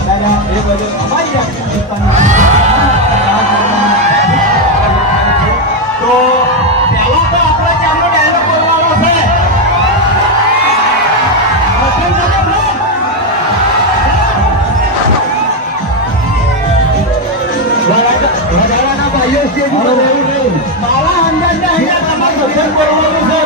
પધાર્યા એ બદલ અમારી આખી સંસ્થાની તો પહેલા તો આપણે ચાલો ડાયલોગ બોલવાનો છે. વધારાના ભાઈઓ સ્ટેજ ઉપર રહેવું નહીં. મારા અંદાજે અહીંયા તમારું ભજન બોલવાનું છે.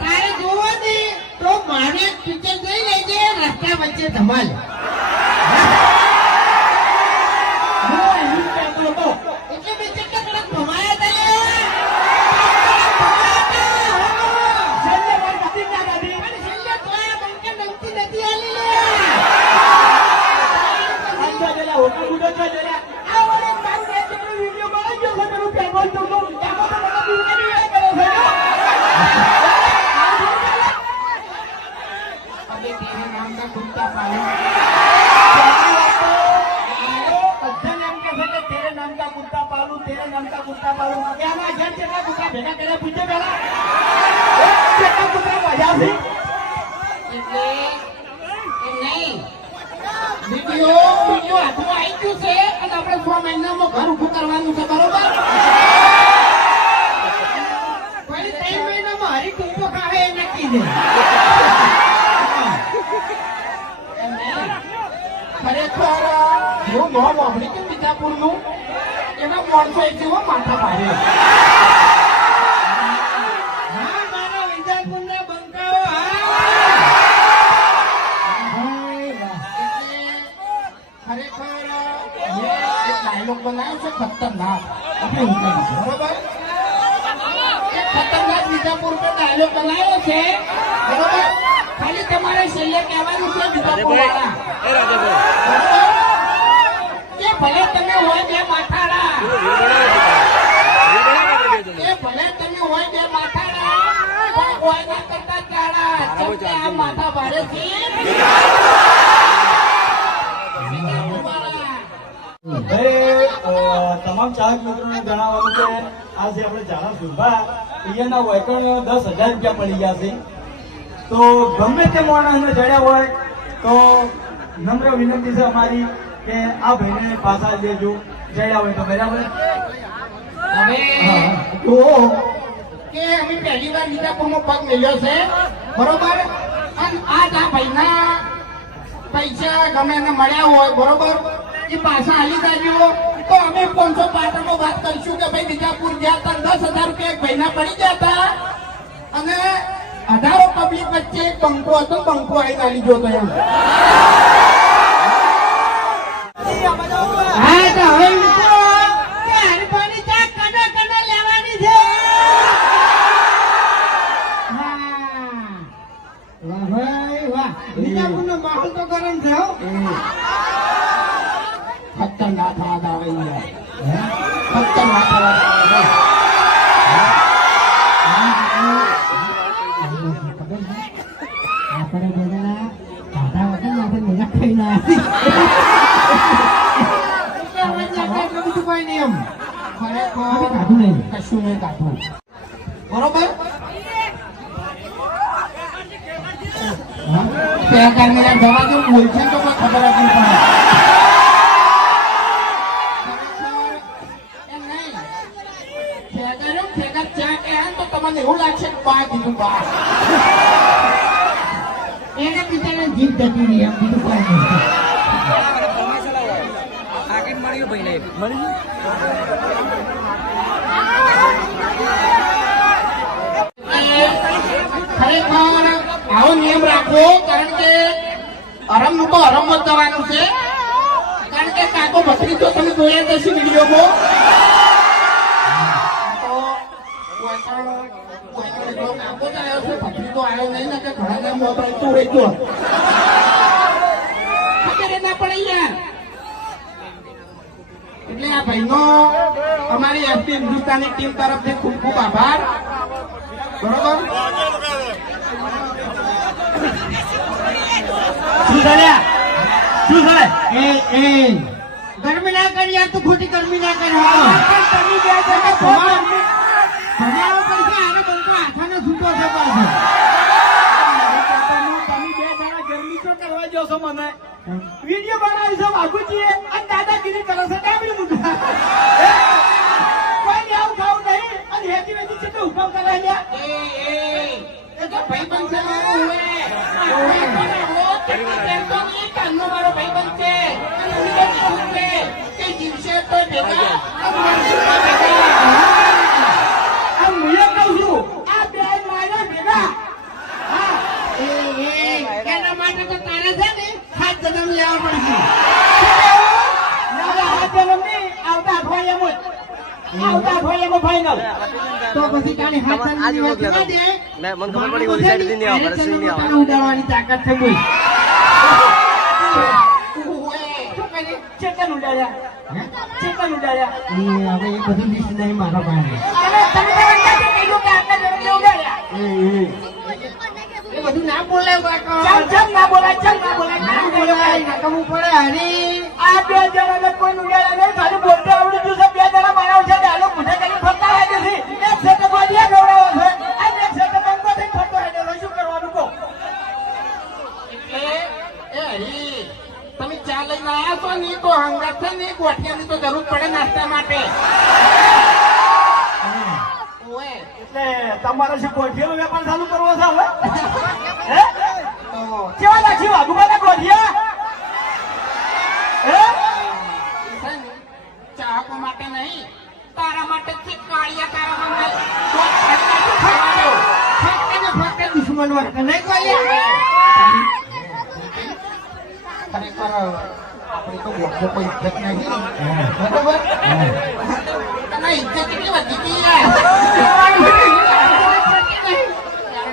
તારે જોવો ને તો મારે ટીચર જઈ લેજે રસ્તા વચ્ચે ધમાલ. એટલે બીજે કેટલાક ધમાયા ઘર ઉભું કરવાનું છે બરોબર. પછી 3 મહિનામાં હરી ટૂંકો ખાવે એ નક્કી છે. ખરેખર હું નામ વાપરી કે બીજાપુર નું એના માણસો જેવો માથા પાડે. બનાવ્યો છે ખતરનાક બરોબર. ખતરનાક બીજાપુર પર ડાયલોગ બનાવ્યો છે બરોબર. ખાલી તમારે છેલ્લે કહેવાનું છે બીજાપુર વાળા કે ભલે તમે હોય બે માથાડા, કે ભલે તમે હોય બે માથાડા પણ કોઈ ના કરતા ચાડા ચમકે આ માથા ભારે છે. તમામ ચાહક મિત્રોને જણાવવાનું કે આજે આપણે જાણા સુરભા અહીંયાના વૈકણ 10,000 રૂપિયા પડી ગયા છે. તો ગમે તે માણસને જડ્યા હોય તો નમ્ર વિનંતી છે અમારી કે આ ભાઈને પાછા લેજો જડ્યા હોય તો બરાબર. હવે તો કે અમે પહેલી વાર બીજાપુરમાં પગ મેલ્યો છે બરોબર. અને આજ આ ભાઈના પૈસા ગમે એને મળ્યા હોય બરોબર એ પાછા હાલી જાજો તો અમે 500 પાટણમાં વાત કરીશું કે ભાઈ બીજાપુર ગયા હતા 10,000 રૂપિયા એક ભાઈના પડી ગયા હતા અને 18 પબ્લિક વચ્ચે એક બંકો હતો, બંકો આવી નાલી ગયો હતો એમ. હા તો હવે મિત્રો કે હરભાની ચા કને કને લેવાની છે. વાહ ભાઈ વાહ, બીજાપુરનો માહોલ તો ગરમ છે હો. ખતરનાક વાત આવે ખતરનાક વાત આવે. આપણે બધા કાઢા વગર આપણે નિરાશ થઈ ના બધું કોઈ નહીં એમ ખરેખર કાઢું નહીં કશું નહીં કાઢવું બરોબર. ત્યાં કારણે જવા જેવું બોલશે તો કોઈ ખબર જ નહીં પડે. તમને એવું લાગશે કે બા કીધું બા એને બિચારા જીભ જતી રહી એમ બીજું કોઈ નહીં. ખરેખર આવો નિયમ રાખો, કારણ કે અરમનું તો અરમ જ જવાનું છે. કારણ કે કાકો ભત્રી તો તમે જોયા જ હશે વિડીયોમાં. તો કોઈ જો કાકો જ આવ્યો છે, ભત્રી તો આવ્યો નહીં ને, કે ઘણા મોબાઈલ તો હોય તો ખબર ના પડે યાર. એટલે આ ભાઈનો અમારી એસપી હિન્દુસ્તાની ટીમ તરફથી ખૂબ ખૂબ આભાર. બરોબર. શું ચાલ્યા શું ચાલે એ ગરમી ના કરી યાર, તું ખોટી ગરમી ના કરી. તમે બે જણા ભણાવો પડશે. આને બંકો હાથાનો છૂટો છે પાછો. તમે બે જણા ગરમી તો કરવા જો છો મને વિડીયો બનાવી છો બાબુજી અને દાદાગીરી કરો છો કેમ રે મુદ્દા કોઈ આવું ખાવું નહીં અને હેતી વેતી છે તો હુકમ કરે લ્યા એ તો ભાઈબંધ છે મારો. કાનનો મારો ભાઈબંધ છે. કે દિવસે તો ભેગા આ મુએ કહું છું આ બે મારા ભેગા એના માટે તો તારે છે ને હાથ જન્મ લેવા પડશે. આવતા અઠવાડિયામાં ફાઈનલ તો પછી કાલે હાથ જન્મ લેવા દે. મને ખબર પડી ઓલી સાઈડ થી નહીં આવે બરસ નહીં આવે ઉડાડવાની તાકાત છે બોલ. ચેતન ઉડાડ્યા ચેતન ઉડાડ્યા હવે એ બધું લિસ્ટ નહીં મારા પાસે. એ બધું ના બોલે ચમ ના બોલાય ચમ ના બોલાય ના બોલાય નકમું પડે. હરી આ બે જણાને કોઈ ઉડાડ્યા નહીં ખાલી બોલતે આવડી ગયું છે. બે જણા મારા છે ડાયલો પૂછે કરી ફરતા હોય છે. એક સેકન્ડ બોલિયા ગવડાવો છે અને એક સેકન્ડ બંકો થઈ ફરતો હોય છે. શું કરવાનું કહો એટલે એ હરી તમે ચા લઈને આવ્યા છો ને તો હંગાત છે ને ગોઠિયાની તો જરૂર પડે નાસ્તા માટે. ઓએ એટલે તમારે શું ગોઠિયાનો વેપાર ચાલુ કરવો છે હવે હે તો કેવા લાગશે વાઘુબાના ગોઠિયા હે છે ને ચાહકો માટે નહીં, તારા માટે છે. કાળિયા તારા માટે ફક્ત દુશ્મન વર્ગ નહીં કોઈ. ખરેખર આપણે તો ગોઠવો કોઈ ઇજ્જત નહીં. બરોબર. તને ઇજ્જત કેટલી વધી ગઈ યાર.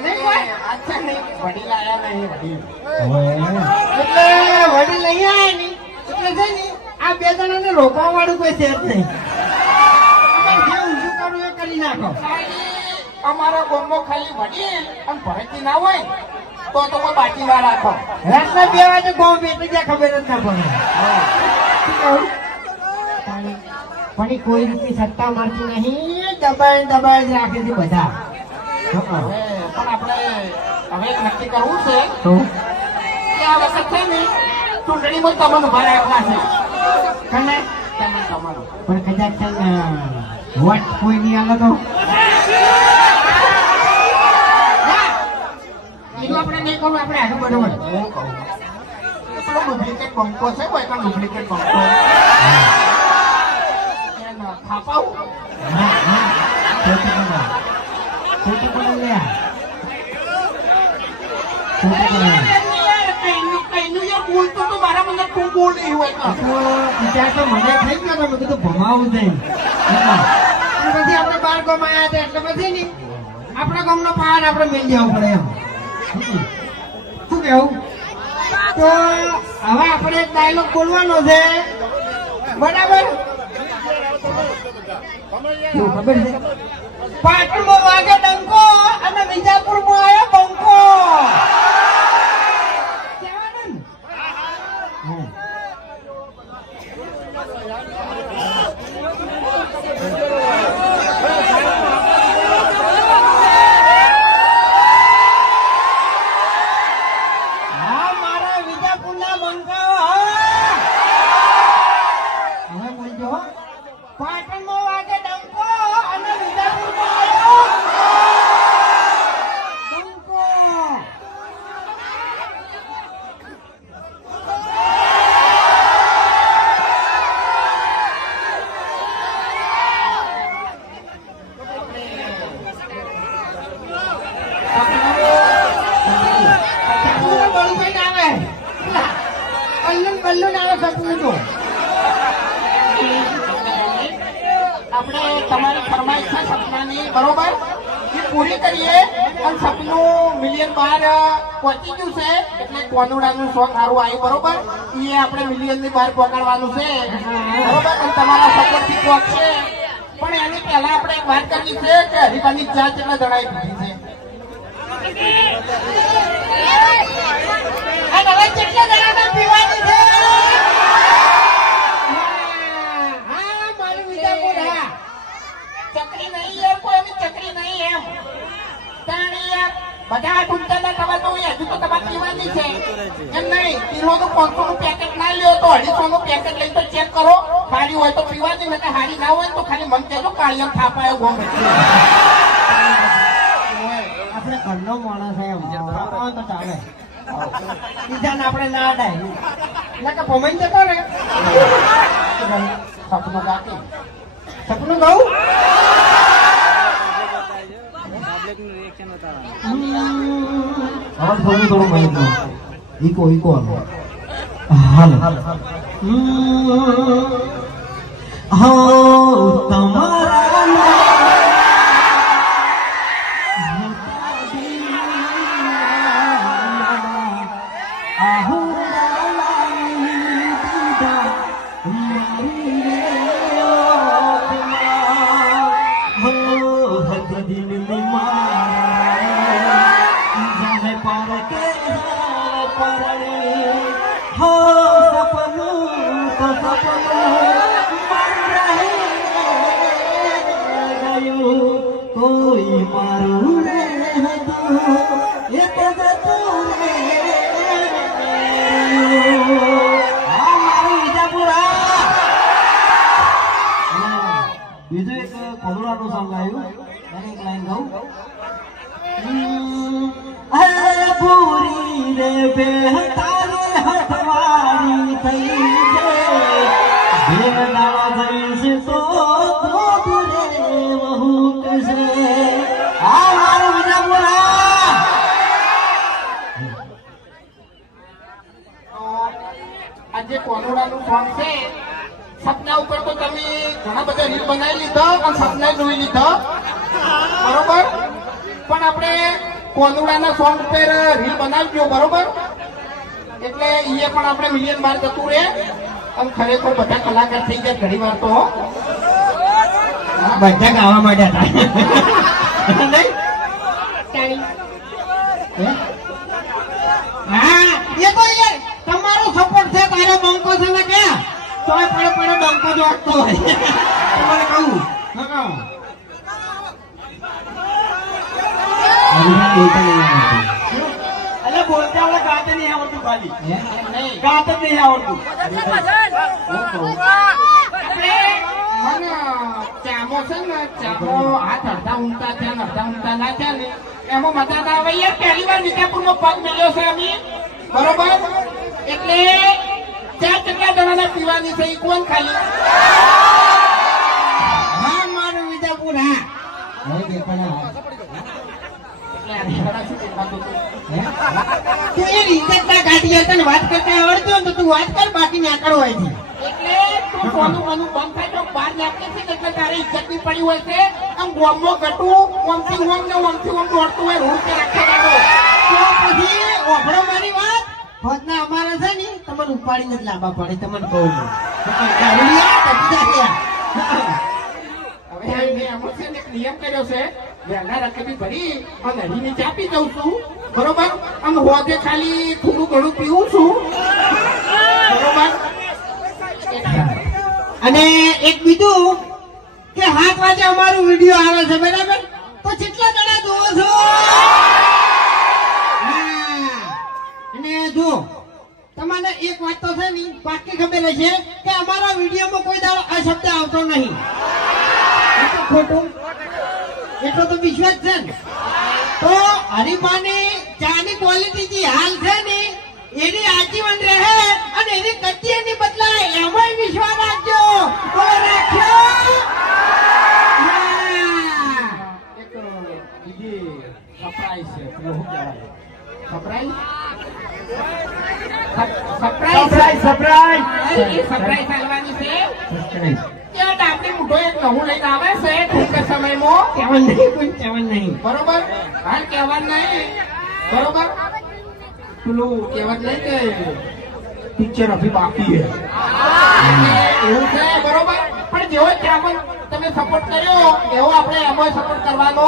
નહીં કોઈ. અચ્છા નહીં વડીલ આયા નહીં વડીલ. એટલે વડીલ નહીં આયા નહીં એટલે છે ને આ બે જણાને રોકવા વાળું કોઈ છે જ નહીં. જે ઊંધું કરવું એ કરી નાખો. અમારા ગામમાં ખાલી વડીલ અને ભરતી ના હોય તો કોઈ બાકી ના રાખો. રાતના 2 વાગે ગામ બેઠી જાય ખબર જ ના પડે. પણ કોઈ રીતે સત્તા મળતી નહીં. દબાઈ દબાઈ જ રાખે છે બધા. પણ આપણે હવે એક નક્કી કરવું છે કે આ વખત છે ને ચૂંટણીમાં તમને ઉભા રાખવા છે. કને તમારું પણ કદાચ વોટ કોઈ નહીં આલે તો એનું આપણે નહીં કરવું. આપણે આગળ બરોબર હું કહું પેલો ડુપ્લિકેટ બંકો છે કોઈ પણ ડુપ્લિકેટ બંકો થાપાવું બોલતો તો મારા મને તું બોલ નહીં હોય વિચાર તો મને થઈ ગયો તમે કીધું ભમાવું નહીં. પછી આપણે 12 ગામ આવ્યા હતા એટલે પછી ને આપણા ગામનો પહાડ આપણે મેળ દેવો પડે એમ. શું કેવું? તો હવે આપણે એક ડાયલોગ બોલવાનો છે બરાબર. ખબર છે પાટણમાં વાગે ડંકો અને વિજાપુરમાં આવ્યો બંકો. કહેવાનું ને? હા મારા વિજાપુરના બંકા. હવે બોલજો પાટણમાં વાગે ડંકો અને વિજાપુરમાં આવ્યો બંકો. બલ્લું ના આવે સપનું જો આપણે તમારી ફરમાઈશ છે સપનાની બરોબર એ પૂરી કરીએ અને સપનું મિલિયન બહાર પહોંચી ગયું છે એટલે કોનુડાનું સોંગ સારું આવ્યું બરોબર એ આપણે મિલિયન ની બહાર પહોંચાડવાનું છે બરોબર અને તમારા સપોર્ટથી પહોંચશે પણ એની પહેલા આપણે એક વાત કરવી છે કે હરિભાની ચા કેટલા જણાવી દીધી છે અને હવે કેટલા જણાને પીવાની છે હા મારું વિચાર હા ચકરી નહીં યાર કોઈ એવી ચકરી નહીં એમ તાણી યાર બધા ઢૂંઢતા તમારે તો હજુ તો તમારે પીવાની છે એમ નહીં કિલોનું 500 નું પેકેટ ના લ્યો તો 250 નું પેકેટ લઈ તો ચેક કરો હારી હોય તો પીવાની ને હારી ના હોય તો ખાલી મન કહેજો કાળિયા થાપાયો ગોમ આપણે ઘરનો માણસ છે એમ થાપાયો તો ચાલે બીજાને આપણે ના અડાય એટલે કે ભમાઈ જતો ને સપનું કાકી સપનું કહું આવાજ થોડું માહિતી ઈકો હાલ તમારા કોઈ મારું રે હતું એ તો જતું રે બીજું એક કોદડાનું સોંગ આવ્યું એની એક લાઈન ગાઉં પૂરી રે બેહતારી હથવારી થઈ છે બે દાડા જઈશ તો આજે કોનુડાનું સોંગ છે સપના ઉપર તો તમે ઘણા બધા રીલ બનાવી લીધો અને સપના જોઈ લીધો બરોબર પણ આપણે કોનુડાના સોંગ ઉપર રીલ બનાવજો બરોબર એટલે એ પણ આપણે મિલિયન બાર જતું રહે અને ખરેખર બધા કલાકાર થઈ ગયા ઘણી વાર તો બધા ગાવા માંડ્યા હા એ તો યાર તમારો સપોર્ટ છે તારો બંકો છે ને કે તોય પડે બંકો જોડતો હોય તમારે કહું એટલે બોલતા આવડે ગાતે નહીં આવડતું ખાલી ગાતે નહીં આવડતું ચામો છે ને ચામો હાથ અડધા ઊંઘતા થયા અડધા ઊંઘતા ના થયા ને એમાં મજા ના આવે યાર પહેલી વાર વિજાપુરમાં પગ મળ્યો છે અમે બરોબર એટલે 4 કેટલા જણાને પીવાની છે કોણ ખાલી હા મારું વિજાપુર હા તું એ રીતે ગાડી તને વાત કરતા આવડતું તો તું વાત કર બાકી ના કરો હોય એટલે તું કોનું મનું બંધ થાય તો બહાર નાખતી છે એટલે તારે ઇજ્જત ની પડી હોય છે આમ ગોમમાં ગટું ઓમથી ઓમ ને ઓમથી ઓમ દોડતું હોય રોડ કે રાખે ગાડો તો પછી ઓભળો મારી વાત ફોજના અમારે છે ને તમને ઉપાડીને જ લાંબા પડે તમને કહું હવે મેં એમાં છે ને એક નિયમ કર્યો છે વહેલા રકબી ભરી અને હરીને ચા પી દઉં છું બરોબર અને હોજે ખાલી થોડું ઘણું પીવું છું બરોબર અને એક બીજું કે 7 વાગે અમારું વિડીયો આવે છે બરાબર તો કેટલા જણા જોવો છો અને જો તમને એક વાત તો છે ને પાકી ખબર હશે કે અમારા વિડીયોમાં કોઈ દાડો આ શબ્દ આવતો નહીં ખોટું એટલો તો વિશ્વાસ છે ને તો હરીફાની ચાની ક્વોલિટી જે હાલ છે ને એની આજીવન રહે અને એની કચ્ચી એની બદલાય એમાંય વિશ્વાસ રાખજો રાખ્યો એક બીજી સરપ્રાઈઝ છે સરપ્રાઈઝ સરપ્રાઈઝ સરપ્રાઈઝ એ સરપ્રાઈઝ આલવાની છે ત્યાં ડાબલી મોટો એક નવું લઈને આવે છે ટૂંક સમયમાં કહેવાનું નહીં, કોઈ કહેવાનું નહીં. બરોબર હાલ કહેવાનું નહીં બરોબર પેલું કહેવાનું નહીં કે પિક્ચર અભી બાકી છે એવું છે બરોબર પણ જેવો ત્યાં તમે સપોર્ટ કર્યો એવો આપણે એમાં સપોર્ટ કરવાનો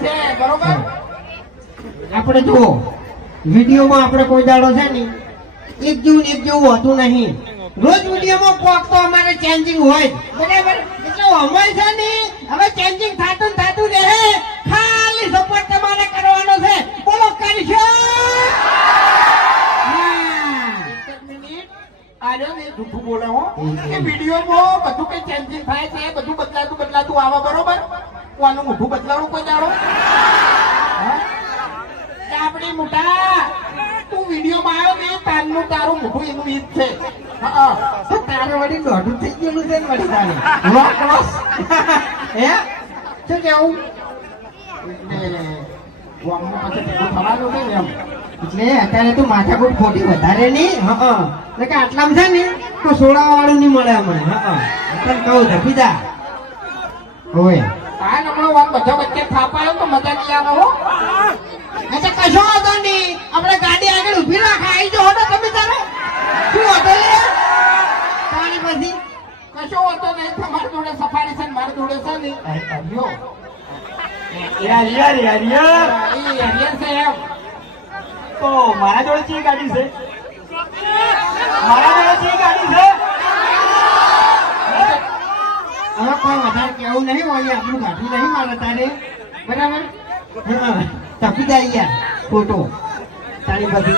છે બરોબર આપણે જુઓ વિડીયોમાં આપણે કોઈ દાડો છે ને એક જેવું ને એક જેવું હોતું નહીં. રોજ વિડીયોમાં કોક તો અમારે ચેન્જિંગ હોય જ. બરાબર એટલે અમારે છે ને હવે ચેન્જિંગ થતું ને થતું રહે. ખાલી સપોર્ટ તમારે કરવાનો છે. બોલો કરશો? હા. એક મિનિટ આર્યો ને જૂઠું બોલે હો કે વિડીયોમાં બધું કઈ ચેન્જિંગ થાય છે બધું બદલાતું આવે બરોબર આનું મોઢું બદલાવું કોઈ દાડો હા? કે આપણી મોટા તું વિડીયોમાં આવ્યો ને તારનું તારું મોઢું એનું ઈ જ છે હા તો તારે વળી દોઢું થઈ ગયેલું છે ને વળી તારે. રોક. હે શું કેવું? એટલે વામનું પછી ભેગું થવાનું છે ને એમ એટલે અત્યારે તું માથાકૂટ ખોટી વધારે નહીં. હા એટલે કે આટલામાં છે ને તો સોડા વાળું નહીં મળે અમને. હા તને કહું ધપી જા. હોય આ નમણો વાત બધા વચ્ચે થાપાયો તો મજા નહીં આવે હો અચ્છા કશો વાંધો નહીં. આપણે ગાડી આગળ ઊભી રાખા આવી જાઓ તો તમે તારે શું હતો લે પાણી પછી કશો હોતો નહીં તમારી જોડે સફારી છે ને મારી જોડે છે ને હરિયો યાર યાર યાર યાર એ હરિયર છે એમ તો મારા જોડે ચી ગાડી છે મારા જોડે ચી ગાડી છે હવે કોઈ વધારે કેવું નહીં હોય આપણું ગાઠું નહીં મારે તારે બરાબર. હા તપી જાય યાર ફોટો તારી પછી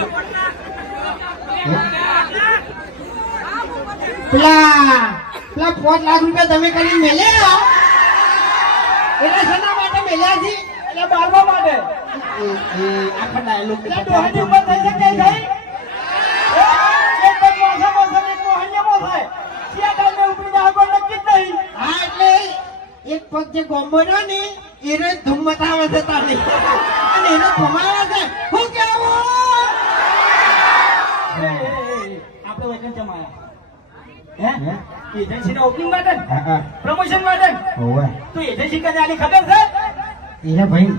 પેલા 5 લાખ રૂપિયા તમે કરી મેલ્યા એટલે શેના માટે મેલ્યા છે? એટલે બારવા માટે આખા ડાયલોગ એટલે ડોહાની ઉંમર થઈ છે કઈ થઈ એક પણ મોસમ એક મોહલ્યામાં થાય સિયા ટાઈમે ઉપડી જાય કોઈ નક્કી જ નહીં હા એટલે એક પગ જે ગોમ્બો રહ્યો ને એને ધૂમ મચાવે છે તારે અને એને ઘુમાવે છે. હું કેવું આપણે વચન જમાયા હે એજન્સી ના ઓપનિંગ માટે પ્રમોશન માટે હોવે તો એજન્સી કને આની ખબર છે એને ભાઈ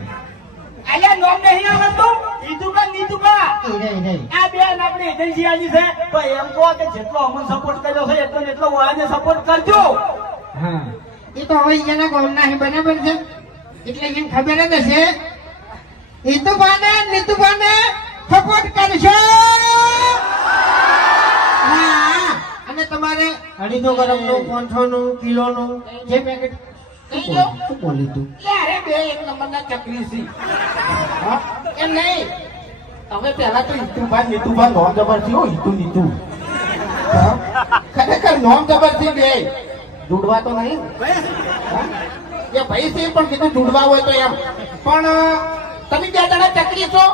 આયા નોમ નહીં આવતું ઈદુકા નીતુકા એને આ બે આપણી એજન્સી આની છે તો એમ કહો કે જેટલો અમને સપોર્ટ કર્યો છે એટલો ને એટલો વાળાને સપોર્ટ કરજો હા એ તો હવે એના ગોમના છે બરાબર છે એટલે એને ખબર જ હશે. નીતુબાને સપોર્ટ કરશો. હા અને તમારે 250 ગ્રામનું 500 નું કિલોનું જે પેકેટ શું બોલી તું અરે બે એક નંબરના ચકરી છે હા? એમ નહીં હવે પહેલા તો નીતુભા નોમ જબર છે હો નીતુ હા? ખરેખર નોમ જબર છે બે જોડવા તો નહીં હા? એ ભાઈ છે પણ કીધું જોડવા હોય તો એમ પણ તમે બે જણા ચકરી છો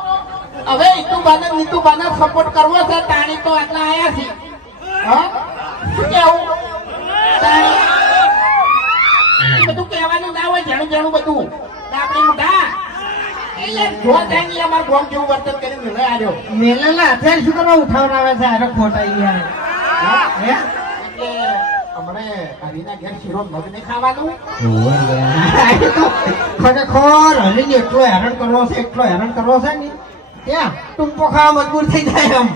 હવે નીતુભાને સપોર્ટ કરવો છે તાણી તો આટલા આયા છે હા શું કેવું તાણી એ બધું કહેવાનું ના હોય જાણું બધું આપણે મોઢા એટલે જો થાય ને અમારા ગોમ જેવું વર્તન કરીને મેળવે આવ્યો મેલેલા અત્યારે શું કરવા ઉઠાવડાવે છે અરે ખોટા યાર હે એટલે હમણે હરીના ઘેર શીરો મગ નહીં ખાવાનું ખરેખર હરીને એટલો હેરાન કરવો છે ને ત્યાં ટૂંપો ખાવા મજબૂર થઈ જાય એમ